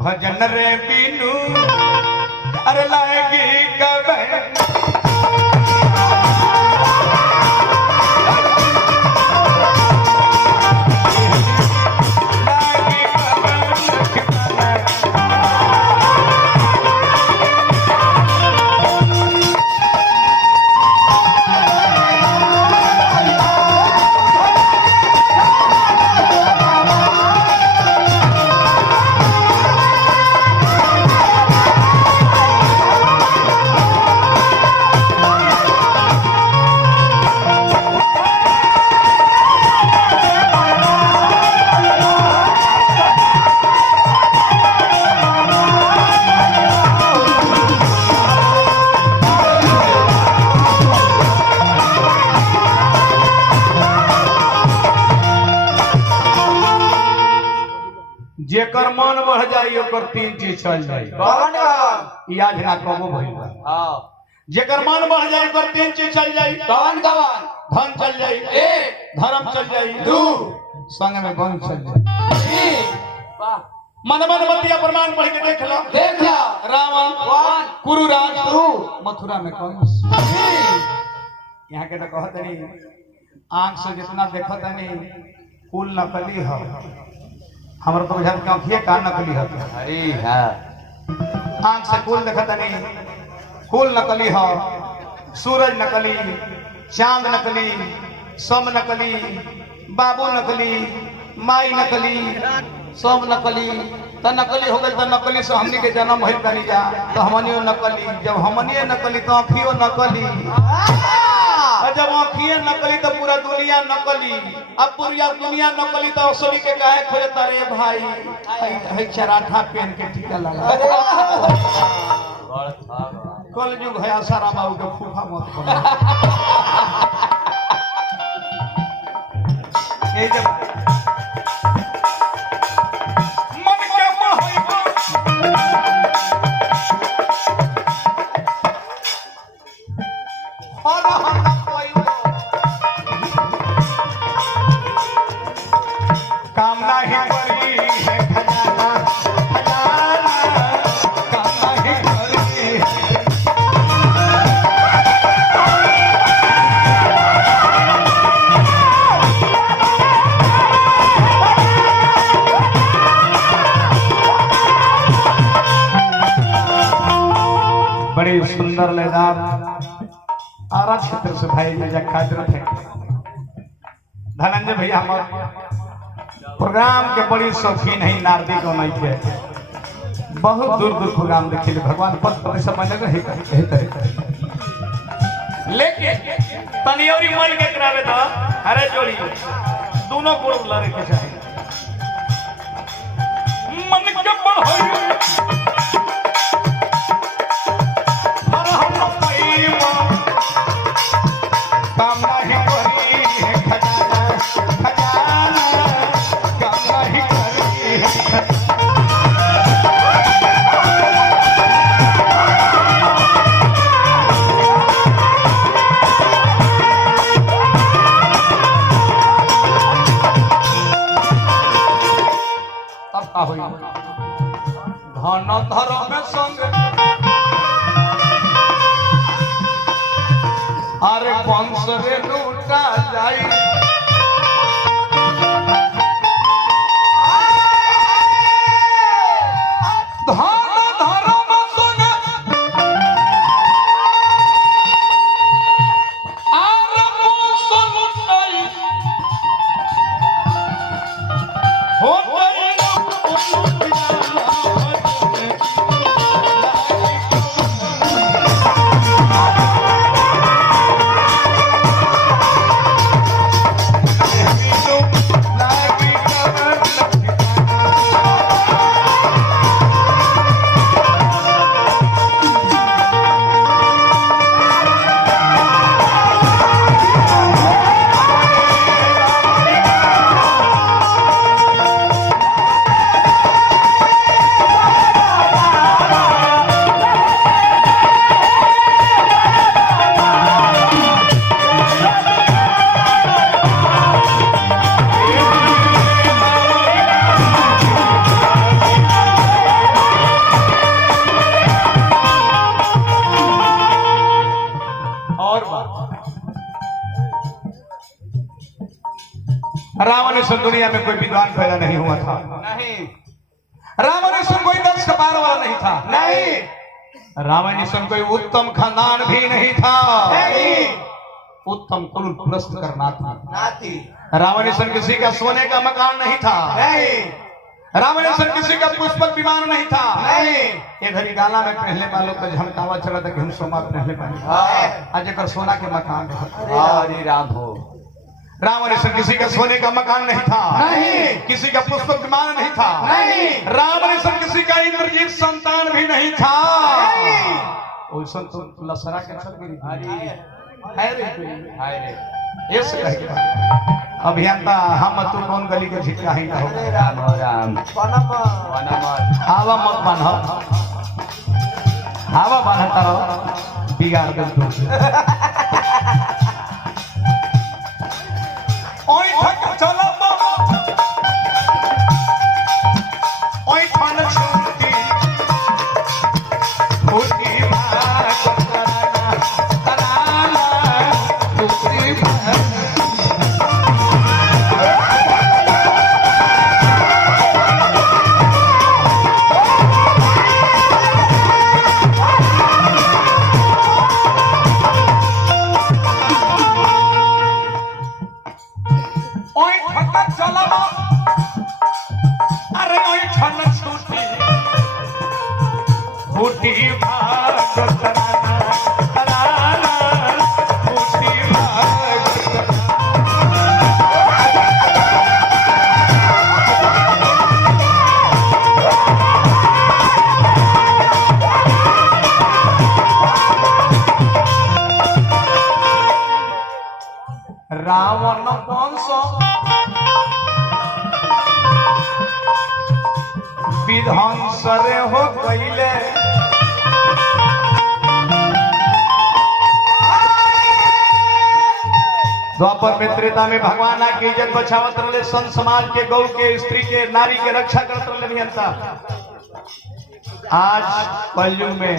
भजन रे बीनू अरे लाएगी कब जेकर मन बढ़ जाई ओकर तीन चीज चल जाई कौन याद ना कबो भइल हां जेकर मन बढ़ जाई ओकर तीन चीज चल जाई कौन धन चल जाई एक धर्म चल जाई दो संग में बन चल जाई वाह मन बतिया प्रमाण पढ़ के देख लो रावण वन कुरुराज टू मथुरा में कंस यहाँ के तो कहत नहीं आंख से जितना देखत नहीं कुल नकली है हमारे तो बुझात के आंखिए का नकली है अरे हां आंख से कुल देखत नहीं कुल नकली है सूरज नकली चांद नकली सोम नकली बाबू नकली माई नकली सब नकली तो नकली हो गई तो नकली से हमनी के जन्म भइल बनी जा तो हमनियो नकली जब हमनियो नकली तो आँखियों नकली और जब आँखिए नकली तो पूरा दुनिया नकली अब पूरा दुनिया नकली तो असली के काहे खोजता रे भाई हई चराठा पहन के टीका लगा कल युग है सारा बाबू के फूफा मत करो ए जब मन के मोह कामना ही करी है खजाना खजाना कामना ही करी है बड़ी सुंदर लेदार आरा क्षेत्र से भाई मेजा खातिर थे धनंजय भैया हमारे प्रोग्राम के बड़ी शौकीन है नारदी को नहीं के बहुत दूर दूर प्रोग्राम देखे भगवान पद पद समझ रहे लेकिन तनियोरी मन के करावे तो अरे जोड़ी दोनों को लड़े के चाहिए मन के बढ़ाई कामना ही करी है खजाना खजाना कामना ही करी है अब का होई धन धर्म में संग अरे वंश रे लूटा जाई धन धर्म सुन आर वंश लूटाई हो जैसा दुनिया में कोई विद्वान पैदा नहीं हुआ था। नहीं। रामानुजन कोई 10 कपार वाला नहीं था। नहीं। रामानुजन कोई उत्तम खानदान भी नहीं था। नहीं। उत्तम कुल पुरस्त करना था। नाती। रामानुजन किसी का सोने का मकान नहीं था। नहीं। रामानुजन किसी का पुष्पक विमान नहीं था। नहीं। इधर गाला में पहले वालों का झमकावा चला था कि हम सोमा पहले पानी हाँ। आज एक सोना के मकान रहता। हरे राम हो। रामानुजन किसी का सोने का मकान नहीं था। नहीं। किसी का पुष्पक विमान नहीं था। नहीं। रामानुजन किसी का इंद्रजीत संतान भी नहीं था। नहीं। ओसन तो लसरा के चल गई। हरे। है रे हाय रे। ये से कह के अभियंता हम तू कौन गली के झिटका ही ना हो। हरे राम हो राम। वनमत। हवा मत बांध हवा बांधता रहो बिगाड़ दे तू। ओए ठक चलो ओए ठन छूटी फूटी भाग तराना दूसरी भाग फूटी भाग तराना तराना फूटी भाग रावण वंश विध्वंस रे हो गईले द्वापर में त्रेता में भगवान की इज्जत बचावत रहे संत समाज के गौ के स्त्री के नारी के रक्षा करत रहे अभियंता। आज कलयुग में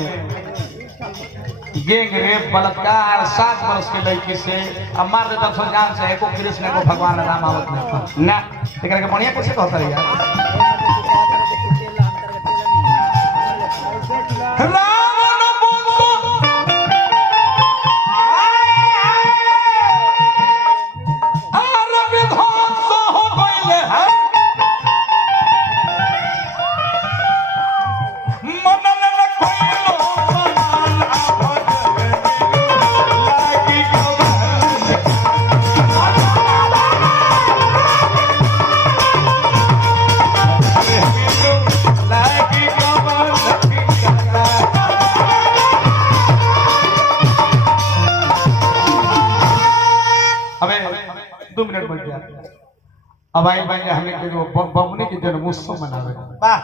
गैंग रेप बलात्कार 7 वर्ष के लड़की से अब मार देता सो जान से एको कृष्ण को भगवान राम आवत नहीं ना एकरा के बढ़िया कैसे कहता रे यार। अबे 2 मिनट बच गया। अब आई भाई हमने बमनी की जन्मोत्सव मनावे। वाह।